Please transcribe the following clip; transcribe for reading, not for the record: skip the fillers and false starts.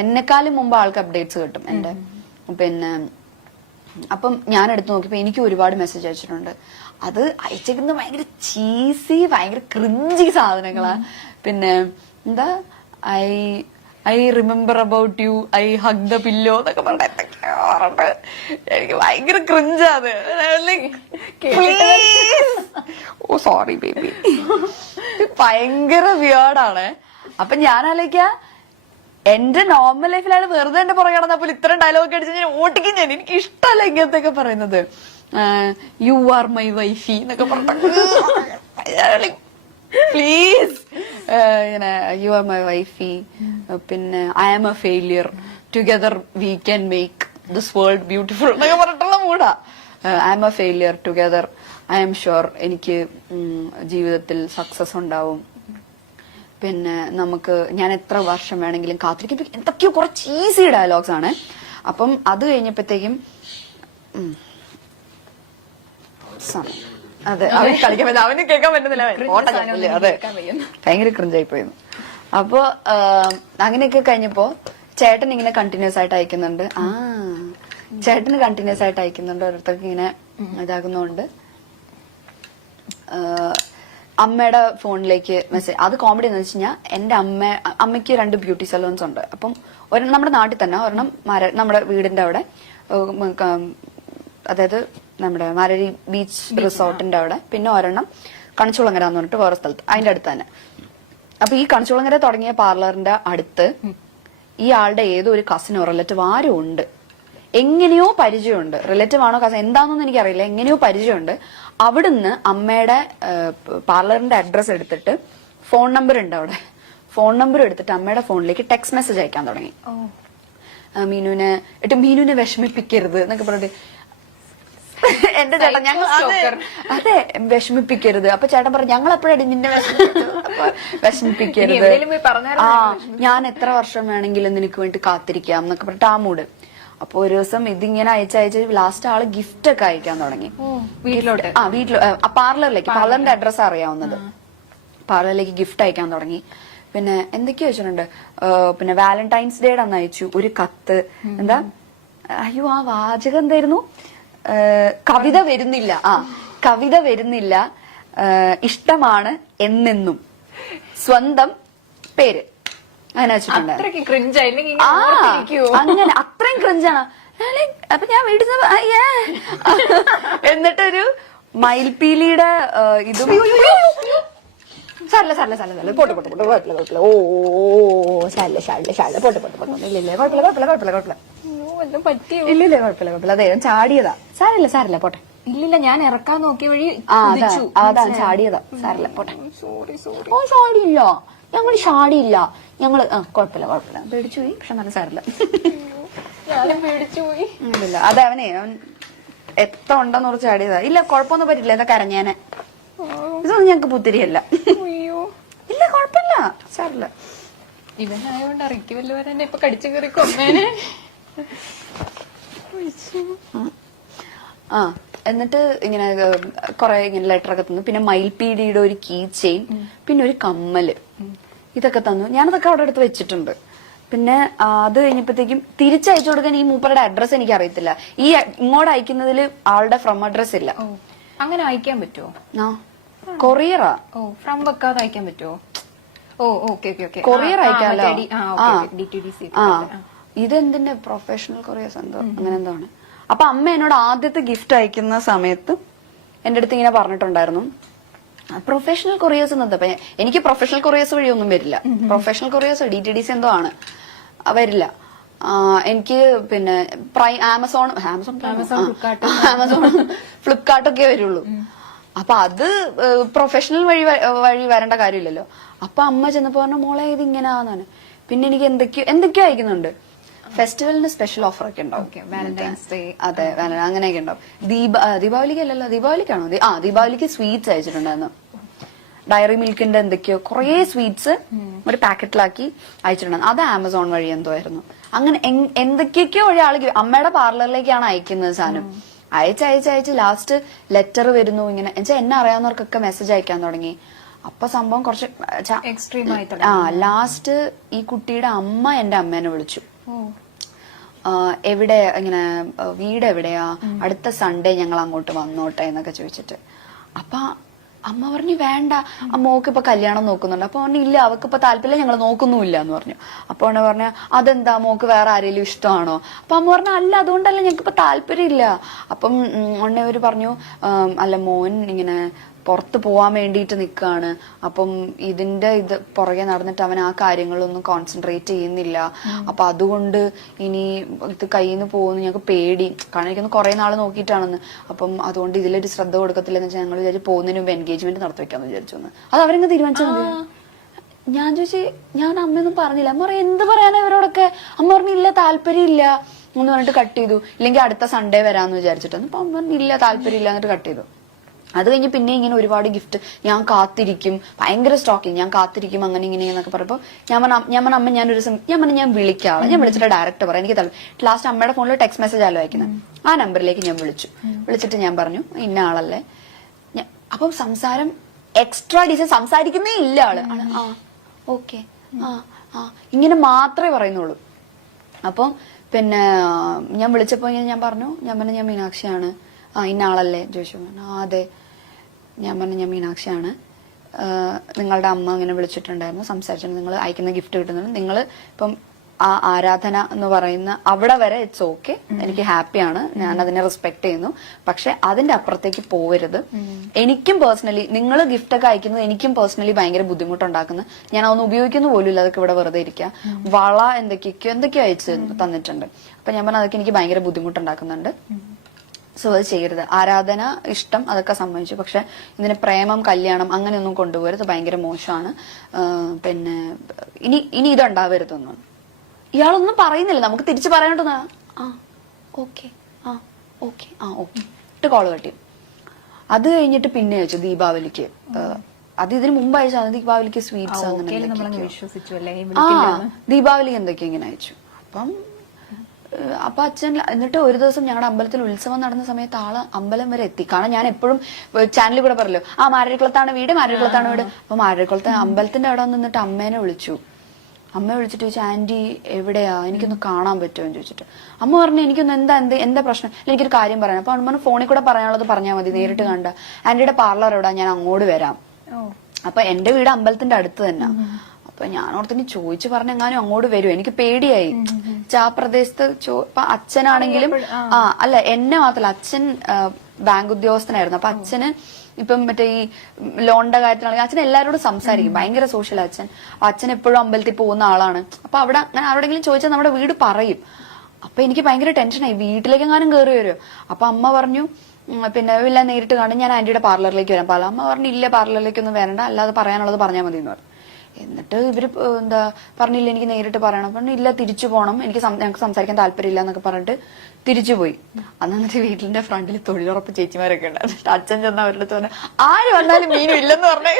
എന്നെക്കാളും മുമ്പ് ആൾക്ക് അപ്ഡേറ്റ്സ് കിട്ടും എന്റെ. പിന്നെ അപ്പം ഞാൻ എടുത്തു നോക്കിയപ്പോ എനിക്ക് ഒരുപാട് മെസ്സേജ് അയച്ചിട്ടുണ്ട്. അത് അയച്ചേക്കുന്നത് ഭയങ്കര ചീസി, ഭയങ്കര ക്രിഞ്ചി സാധനങ്ങളാ. പിന്നെ എന്താ I remember about you, I hug the pillow എന്നൊക്കെ പറഞ്ഞിട്ട് എനിക്ക് ഭയങ്കര ക്രിഞ്ചാത്. ഓ സോറി ബേബി, ഭയങ്കര വിയേർഡാണ്. അപ്പൊ ഞാൻ ആലോചിക്ക, എന്റെ നോർമൽ ലൈഫിലാണ് വെറുതെ എന്റെ പുറകെ നടന്നപ്പോൾ ഇത്രയും ഡയലോഗ് അടിച്ച് ഞാൻ ഓട്ടിക്കും. ഞാൻ എനിക്ക് ഇഷ്ടമല്ല ഇങ്ങനത്തെ ഒക്കെ പറയുന്നത്. യു ആർ മൈ വൈഫി എന്നൊക്കെ പറഞ്ഞ പ്ലീസ്, ഇങ്ങനെ യു ആർ മൈ വൈഫി, പിന്നെ I am a failure, together we can make this world beautiful എന്നൊക്കെ പറഞ്ഞിട്ടുള്ള മൂടാ. I am a failure, together I am sure എനിക്ക് ജീവിതത്തിൽ സക്സസ് ഉണ്ടാവും. പിന്നെ നമുക്ക് ഞാൻ എത്ര വർഷം വേണമെങ്കിലും കാത്തിരിക്കും. എന്തൊക്കെയോ കുറച്ച് ഈസി ഡയലോഗ്സ് ആണ്. അപ്പം അത് കഴിഞ്ഞപ്പോഴത്തേക്കും അതെ അവന് കളിക്കാൻ പറ്റില്ല, അവന് കേൾക്കാൻ പറ്റുന്നില്ല. അതെ ഭയങ്കര ക്രിഞ്ചായി പോയിരുന്നു. അപ്പൊ അങ്ങനെയൊക്കെ കഴിഞ്ഞപ്പോ ചേട്ടൻ ഇങ്ങനെ കണ്ടിന്യൂസ് ആയിട്ട് അയക്കുന്നുണ്ട്. ചേട്ടന് കണ്ടിന്യൂസ് ആയിട്ട് അയക്കുന്നുണ്ട്. ഓരോരുത്തർക്ക് ഇങ്ങനെ ഇതാകുന്നോണ്ട് അമ്മയുടെ ഫോണിലേക്ക് മെസ്സേജ്. അത് കോമഡി എന്ന് വെച്ച് കഴിഞ്ഞാൽ എന്റെ അമ്മയ്ക്ക് 2 ബ്യൂട്ടി സലൂൺസ് ഉണ്ട്. അപ്പം ഒരെണ്ണം നമ്മുടെ നാട്ടിൽ തന്നെ, ഒരെണ്ണം നമ്മുടെ വീടിന്റെ അവിടെ, അതായത് നമ്മുടെ മാരരി ബീച്ച് റിസോർട്ടിന്റെ അവിടെ, പിന്നെ ഒരെണ്ണം കണിച്ചുളങ്ങര എന്ന് പറഞ്ഞിട്ട് വേറെ സ്ഥലത്ത്, അതിന്റെ അടുത്ത് തന്നെ. അപ്പൊ ഈ കണിച്ചുളങ്ങര തുടങ്ങിയ പാർലറിന്റെ അടുത്ത് ഈ ആളുടെ ഏതോ ഒരു കസിനോ റിലേറ്റീവ് ആരും ഉണ്ട്. എങ്ങനെയോ പരിചയമുണ്ട്. റിലേറ്റീവ് ആണോ കസിൻ എന്താണെന്നൊന്നും എനിക്കറിയില്ല. എങ്ങനെയോ പരിചയമുണ്ട്. അവിടുന്ന് അമ്മയുടെ പാർലറിന്റെ അഡ്രസ് എടുത്തിട്ട്, ഫോൺ നമ്പർ ഉണ്ട് അവിടെ, ഫോൺ നമ്പർ എടുത്തിട്ട് അമ്മയുടെ ഫോണിലേക്ക് ടെക്സ്റ്റ് മെസ്സേജ് അയക്കാൻ തുടങ്ങി. മീനുവിനെ വിഷമിപ്പിക്കരുത് എന്നൊക്കെ പറഞ്ഞിട്ട് എന്റെ ചേട്ടൻ ഞങ്ങൾ അതെ വിഷമിപ്പിക്കരുത്. അപ്പൊ ചേട്ടൻ പറഞ്ഞു ഞങ്ങൾ എപ്പോഴാണ് നിന്നെ വിഷമിപ്പിക്കരുത്, ഞാൻ എത്ര വർഷം വേണമെങ്കിലും നിനക്ക് വേണ്ടി കാത്തിരിക്കാം എന്നൊക്കെ പറഞ്ഞിട്ട് ആ മൂഡ്. അപ്പൊ ഒരു ദിവസം ഇതിങ്ങനെ അയച്ചയച്ച് ലാസ്റ്റ് ആള് ഗിഫ്റ്റ് ഒക്കെ അയക്കാൻ തുടങ്ങി വീട്ടിലോട്ട്. പാർലറിന്റെ അഡ്രസ് അറിയാവുന്നത്. പാർലറിലേക്ക് ഗിഫ്റ്റ് അയക്കാൻ തുടങ്ങി. പിന്നെ എന്തൊക്കെയോ വെച്ചിട്ടുണ്ട്. പിന്നെ വാലന്റൈൻസ് ഡേയുടെ അന്ന് അയച്ചു ഒരു കത്ത്. എന്താ അയ്യോ ആ വാചകം എന്തായിരുന്നു? കവിത വരുന്നില്ല, കവിത വരുന്നില്ല, ഇഷ്ടമാണ് എന്നെന്നും, സ്വന്തം പേര്, അങ്ങനെ വെച്ചിട്ടുണ്ട്. അങ്ങനെ അത്രയും ക്രിഞ്ചാണ്. അപ്പൊ ഞാൻ വീട്ടിൽ എന്നിട്ടൊരു മയിൽപീലിയുടെ ഇതും കുഴപ്പമില്ല. ഓ കുഴപ്പമില്ല. ഇല്ലില്ല കുഴപ്പമില്ല. അതെ ചാടിയതാ. സാരില്ല പോട്ടെ. ഇല്ലില്ല ഞാൻ ഇറക്കാൻ നോക്കിയ വഴി അതാ ചാടിയതാ. സാരില്ല പോട്ടെ. ഓ ചാടിയില്ല, ഞങ്ങൾ ചാടിയില്ല, ഞങ്ങള് കുഴപ്പമില്ല പേടിച്ചു പോയി. പക്ഷെ നല്ല സാരില്ല, പേടിച്ചു പോയി. ഇല്ല അതെ അവൻ എത്ര ഉണ്ടെന്ന് കുറച്ച് ചാടിയതാ. ഇല്ല കുഴപ്പമൊന്നും പറ്റില്ല. എന്താ കരഞ്ഞേനെ, ഇതൊന്നും ഞങ്ങക്ക് പുത്തിരിയല്ല. ഇല്ല കുഴപ്പമില്ല, സാരില്ല. ഇവനായോണ്ട് അറിയിക്ക് വല്ലവരെ ഇപ്പൊ കടിച്ചു കയറി കൊന്നേനെ. എന്നിട്ട് ഇങ്ങനെ കൊറേ ഇങ്ങനെ ലെറ്റർ ഒക്കെ തന്നു. പിന്നെ മയിൽപീടിയുടെ ഒരു കീ ചെയിൻ, പിന്നെ ഒരു കമ്മല്, ഇതൊക്കെ തന്നു. ഞാനതൊക്കെ അവിടെ അടുത്ത് വെച്ചിട്ടുണ്ട്. പിന്നെ അത് കഴിഞ്ഞപ്പോഴത്തേക്കും തിരിച്ചയച്ചു കൊടുക്കാൻ ഈ മൂപ്പറുടെ അഡ്രസ് എനിക്ക് അറിയത്തില്ല. ഈ ഇങ്ങോട്ട് അയക്കുന്നതിൽ ആളുടെ ഫ്രം അഡ്രസ് ഇല്ല. അങ്ങനെ അയക്കാൻ പറ്റുമോ? കൊറിയറാ. ഫ്രം വെക്കാതെ അയക്കാൻ പറ്റുമോ? കൊറിയർ അയക്കാമല്ലോ. ഇതെന്തിന്റെ പ്രൊഫഷണൽ കൊറിയേഴ്സ് എന്തോ അങ്ങനെ എന്തോ ആണ്. അപ്പൊ അമ്മ എന്നോട് ആദ്യത്തെ ഗിഫ്റ്റ് അയക്കുന്ന സമയത്ത് എന്റെ അടുത്ത് ഇങ്ങനെ പറഞ്ഞിട്ടുണ്ടായിരുന്നു, പ്രൊഫഷണൽ കൊറിയേഴ്സ് എന്നപ്പോ എനിക്ക് പ്രൊഫഷണൽ കൊറിയേഴ്സ് വഴിയൊന്നും വരില്ല. പ്രൊഫഷണൽ കൊറിയേഴ്സ് DTDC എന്തോ ആണ്, വരില്ല. എനിക്ക് പിന്നെ ആമസോൺ ഫ്ലിപ്കാർട്ടൊക്കെ വരുള്ളൂ. അപ്പൊ അത് പ്രൊഫഷണൽ വഴി വരേണ്ട കാര്യമില്ലല്ലോ. അപ്പൊ അമ്മ ചെന്നപ്പോ പറഞ്ഞു മോളെ ഇത് ഇങ്ങനെയാന്നാണ്. പിന്നെ എനിക്ക് എന്തൊക്കെയോ അയക്കുന്നുണ്ട്. ഫെസ്റ്റിവലിന് സ്പെഷ്യൽ ഓഫർ ഒക്കെ ഉണ്ടാവും. വാലന്റൈൻസ് ഡേ, അതെ അങ്ങനെയൊക്കെ ഉണ്ടാവും. ദീപാവലിക്ക് അല്ലല്ലോ, ദീപാവലിക്കാണോ? ദീപാവലിക്ക് സ്വീറ്റ്സ് അയച്ചിട്ടുണ്ടായിരുന്നു. ഡയറി മിൽക്കിന്റെ എന്തൊക്കെയോ കുറേ സ്വീറ്റ്സ് ഒരു പാക്കറ്റിലാക്കി അയച്ചിട്ടുണ്ടായിരുന്നു. അത് ആമസോൺ വഴി എന്തോ ആയിരുന്നു. അങ്ങനെ എന്തൊക്കെയൊക്കെയോ വഴി ആള് അമ്മയുടെ പാർലറിലേക്കാണ് അയക്കുന്നത് സാധനം. അയച്ച് ലാസ്റ്റ് ലെറ്റർ വരുന്നു. ഇങ്ങനെ എന്നുവെച്ചാൽ എന്നെ അറിയാവുന്നവർക്കൊക്കെ മെസ്സേജ് അയക്കാൻ തുടങ്ങി. അപ്പൊ സംഭവം കുറച്ച് എക്സ്ട്രീം ആയി ലാസ്റ്റ് ഈ കുട്ടിയുടെ അമ്മ എന്റെ അമ്മേനെ വിളിച്ചു. ഓ എവിടെ ഇങ്ങനെ വീട് എവിടെയാ, അടുത്ത സൺഡേ ഞങ്ങൾ അങ്ങോട്ട് വന്നോട്ടെ എന്നൊക്കെ ചോദിച്ചിട്ട്. അപ്പൊ അമ്മ പറഞ്ഞു വേണ്ട, മോക്ക് ഇപ്പൊ കല്യാണം നോക്കുന്നുണ്ട്. അപ്പൊ പറഞ്ഞു ഇല്ല, അവക്ക് ഇപ്പൊ താല്പര്യം, ഞങ്ങൾ നോക്കുന്നുമില്ല എന്ന് പറഞ്ഞു. അപ്പൊ അവനെ പറഞ്ഞ അതെന്താ, മോക്ക് വേറെ ആരെങ്കിലും ഇഷ്ടമാണോ? അപ്പൊ അമ്മ പറഞ്ഞു അല്ല, അതുകൊണ്ടല്ല, ഞങ്ങൾക്ക് ഇപ്പൊ താല്പര്യമില്ല. അപ്പം അവര് പറഞ്ഞു അല്ല, മോൻ ഇങ്ങനെ പുറത്ത് പോവാൻ വേണ്ടിയിട്ട് നിൽക്കുകയാണ്. അപ്പം ഇത് പുറകെ നടന്നിട്ട് അവൻ ആ കാര്യങ്ങളൊന്നും കോൺസെൻട്രേറ്റ് ചെയ്യുന്നില്ല. അപ്പൊ അതുകൊണ്ട് ഇനി ഇത് കയ്യിൽ നിന്ന് പോകുന്നു ഞങ്ങൾക്ക് പേടി. കാരണം എനിക്കൊന്ന് കുറെ നാൾ നോക്കിയിട്ടാണെന്ന്. അപ്പം അതുകൊണ്ട് ഇതിലൊരു ശ്രദ്ധ കൊടുക്കത്തില്ലെന്ന് വെച്ചാൽ ഞങ്ങൾ വിചാരിച്ചു പോകുന്നതിന് മുമ്പ് എൻഗേജ്മെന്റ് നടത്തി വെക്കാന്ന് വിചാരിച്ചു. അത് അവരെങ്ങനെ തീരുമാനിച്ചത്? ഞാൻ ചോദിച്ചു, ഞാൻ അമ്മയൊന്നും പറഞ്ഞില്ല. അമ്മ പറയാം എന്ത് പറയാനാ ഇവരോടൊക്കെ? അമ്മ പറഞ്ഞില്ല താല്പര്യമില്ല എന്ന് പറഞ്ഞിട്ട് കട്ട് ചെയ്തു. ഇല്ലെങ്കിൽ അടുത്ത സൺഡേ വരാന്ന് വിചാരിച്ചിട്ട്. അപ്പൊ അമ്മ പറഞ്ഞില്ല താല്പര്യമില്ല എന്നിട്ട് കട്ട് ചെയ്തു. അത് കഴിഞ്ഞ് പിന്നെ ഇങ്ങനെ ഒരുപാട് ഗിഫ്റ്റ്, ഞാൻ കാത്തിരിക്കും, ഭയങ്കര സ്റ്റോക്കിങ്, ഞാൻ കാത്തിരിക്കും, അങ്ങനെ ഇങ്ങനെ എന്നൊക്കെ പറഞ്ഞപ്പോ ഞാൻ അമ്മ ഞാൻ വിളിക്കാളെ, ഞാൻ വിളിച്ചിട്ട് ഡയറക്റ്റ് പറയാം എനിക്ക് ലാസ്റ്റ് അമ്മയുടെ ഫോണിൽ ടെക്സ്റ്റ് മെസ്സേജ് ആലോ അയക്കുന്നത്. ആ നമ്പറിലേക്ക് ഞാൻ വിളിച്ചിട്ട് ഞാൻ പറഞ്ഞു ഇന്ന ആളല്ലേ. അപ്പം സംസാരം എക്സ്ട്രാ ഡീസൻ, സംസാരിക്കുന്നേ ഇല്ല ആള്. ആ ഓക്കെ ഇങ്ങനെ മാത്രമേ പറയുന്നുള്ളൂ. അപ്പം പിന്നെ ഞാൻ വിളിച്ചപ്പോ ഞാൻ പറഞ്ഞു ഞാൻ മീനാക്ഷിയാണ്. ഇന്ന ആളല്ലേ ചോദിച്ചു. അതെ. ഞാൻ പറഞ്ഞു ഞാൻ മീനാക്ഷിയാണ്, നിങ്ങളുടെ അമ്മ ഇങ്ങനെ വിളിച്ചിട്ടുണ്ടായിരുന്നു, സംസാരിച്ചിട്ട് നിങ്ങൾ അയക്കുന്ന ഗിഫ്റ്റ് കിട്ടുന്നുണ്ട്. നിങ്ങൾ ഇപ്പം ആ ആരാധന എന്ന് പറയുന്ന അവിടെ വരെ ഇറ്റ്സ് ഓക്കെ, എനിക്ക് ഹാപ്പിയാണ്, ഞാൻ അതിനെ റെസ്പെക്ട് ചെയ്യുന്നു. പക്ഷെ അതിന്റെ അപ്പുറത്തേക്ക് പോവരുത്. എനിക്കും പേഴ്സണലി നിങ്ങൾ ഗിഫ്റ്റ് ഒക്കെ അയക്കുന്നത് എനിക്കും പേഴ്സണലി ഭയങ്കര ബുദ്ധിമുട്ടുണ്ടാക്കുന്നത്. ഞാൻ അതൊന്നും ഉപയോഗിക്കുന്ന പോലും ഇല്ല, അതൊക്കെ ഇവിടെ വെറുതെ ഇരിക്കുക. വള എന്തൊക്കെയോ അയച്ചു തന്നിട്ടുണ്ട്. അപ്പൊ ഞാൻ പറഞ്ഞു അതൊക്കെ എനിക്ക് ഭയങ്കര ബുദ്ധിമുട്ടുണ്ടാക്കുന്നുണ്ട്. സോ അത് ചെയ്യരുത്. ആരാധന, ഇഷ്ടം അതൊക്കെ സമ്മതിച്ചു. പക്ഷെ ഇതിന് പ്രേമം, കല്യാണം അങ്ങനെയൊന്നും കൊണ്ടുപോകരുത്, ഭയങ്കര മോശമാണ്. പിന്നെ ഇനി ഇതുണ്ടാവരുതൊന്നും. ഇയാളൊന്നും പറയുന്നില്ല, നമുക്ക് തിരിച്ചു പറയാനോട്ടൊന്നാ. ആ ഓക്കെ ഓക്കെ ഇട്ട് കോള് കട്ടി. അത് കഴിഞ്ഞിട്ട് പിന്നെ അയച്ചു ദീപാവലിക്ക്. അത് ഇതിന് മുമ്പ് അയച്ചു. അത് ദീപാവലിക്ക് സ്വീറ്റ്സ് അങ്ങനെ ദീപാവലിക്ക് എന്തൊക്കെയോ ഇങ്ങനെ അയച്ചു. അപ്പൊ അച്ഛൻ എന്നിട്ട് ഒരു ദിവസം ഞങ്ങളുടെ അമ്പലത്തിൽ ഉത്സവം നടന്ന സമയത്ത് ആള് അമ്പലം വരെ എത്തി. കാരണം ഞാൻ എപ്പോഴും ചാനലിൽ കൂടെ പറയല്ലോ മാരരിക്കുളത്താണ് വീട്. അപ്പൊ മാരരിക്കുളത്ത് അമ്പലത്തിന്റെ അവിടെ നിന്നിട്ട് അമ്മേനെ വിളിച്ചു. അമ്മ വിളിച്ചിട്ട് ചോദിച്ചു ആന്റി എവിടെയാ, എനിക്കൊന്ന് കാണാൻ പറ്റുമോ എന്ന് ചോദിച്ചിട്ട്. അമ്മ പറഞ്ഞു എനിക്കൊന്ന് എന്താ പ്രശ്നം, എനിക്കൊരു കാര്യം പറയാം. അപ്പൊ അമ്മ ഫോണിൽ കൂടെ പറയാനുള്ളത് പറഞ്ഞാൽ മതി, നേരിട്ട് കണ്ട. ആന്റിയുടെ പാർലർ എവിടാ, ഞാൻ അങ്ങോട്ട് വരാം. അപ്പൊ എന്റെ വീട് അമ്പലത്തിന്റെ അടുത്ത് തന്നെ. അപ്പൊ ഞാൻ ഓർത്തിന് ചോദിച്ചു പറഞ്ഞെങ്ങാനും അങ്ങോട്ട് വരും. എനിക്ക് പേടിയായി. ആ പ്രദേശത്ത് ഇപ്പൊ അച്ഛനാണെങ്കിലും അല്ല എന്നെ മാത്രല്ല, അച്ഛൻ ബാങ്ക് ഉദ്യോഗസ്ഥനായിരുന്നു. അപ്പൊ അച്ഛന് ഇപ്പം മറ്റേ ഈ ലോണിന്റെ കാര്യത്തിലാണെങ്കിൽ അച്ഛൻ എല്ലാവരോടും സംസാരിക്കും, ഭയങ്കര സോഷ്യൽ അച്ഛൻ. അച്ഛൻ എപ്പോഴും അമ്പലത്തിൽ പോകുന്ന ആളാണ്. അപ്പൊ അവിടെ അങ്ങനെ ആരോടെങ്കിലും ചോദിച്ചാൽ നമ്മുടെ വീട് പറയും. അപ്പൊ എനിക്ക് ഭയങ്കര ടെൻഷനായി, വീട്ടിലേക്ക് എങ്ങാനും കയറി വരുമോ. അപ്പൊ അമ്മ പറഞ്ഞു പിന്നെ ഇല്ല നേരിട്ട് കാണും, ഞാൻ ആന്റിയുടെ പാർലറിലേക്ക് വരാം. അമ്മ പറഞ്ഞു ഇല്ല പാർലറിലേക്കൊന്നും വരണ്ട, അല്ലാതെ പറയാനുള്ളത് പറഞ്ഞാൽ മതി എന്ന് പറഞ്ഞു. എന്നിട്ട് ഇവര് പറഞ്ഞില്ല എനിക്ക് നേരിട്ട് പറയണം. പറഞ്ഞു ഇല്ല തിരിച്ചു പോകണം, ഞങ്ങൾക്ക് സംസാരിക്കാൻ താല്പര്യമില്ല എന്നൊക്കെ പറഞ്ഞിട്ട് തിരിച്ചുപോയി. എന്നിട്ട് വീട്ടിന്റെ ഫ്രണ്ടിൽ തൊഴിലുറപ്പ് ചേച്ചിമാരൊക്കെ ഉണ്ടായിരുന്നു. അച്ഛൻ ചെന്ന അവരുടെ അടുത്ത് പറഞ്ഞു ആര് വന്നാലും മീനും ഇല്ലെന്ന് പറഞ്ഞു.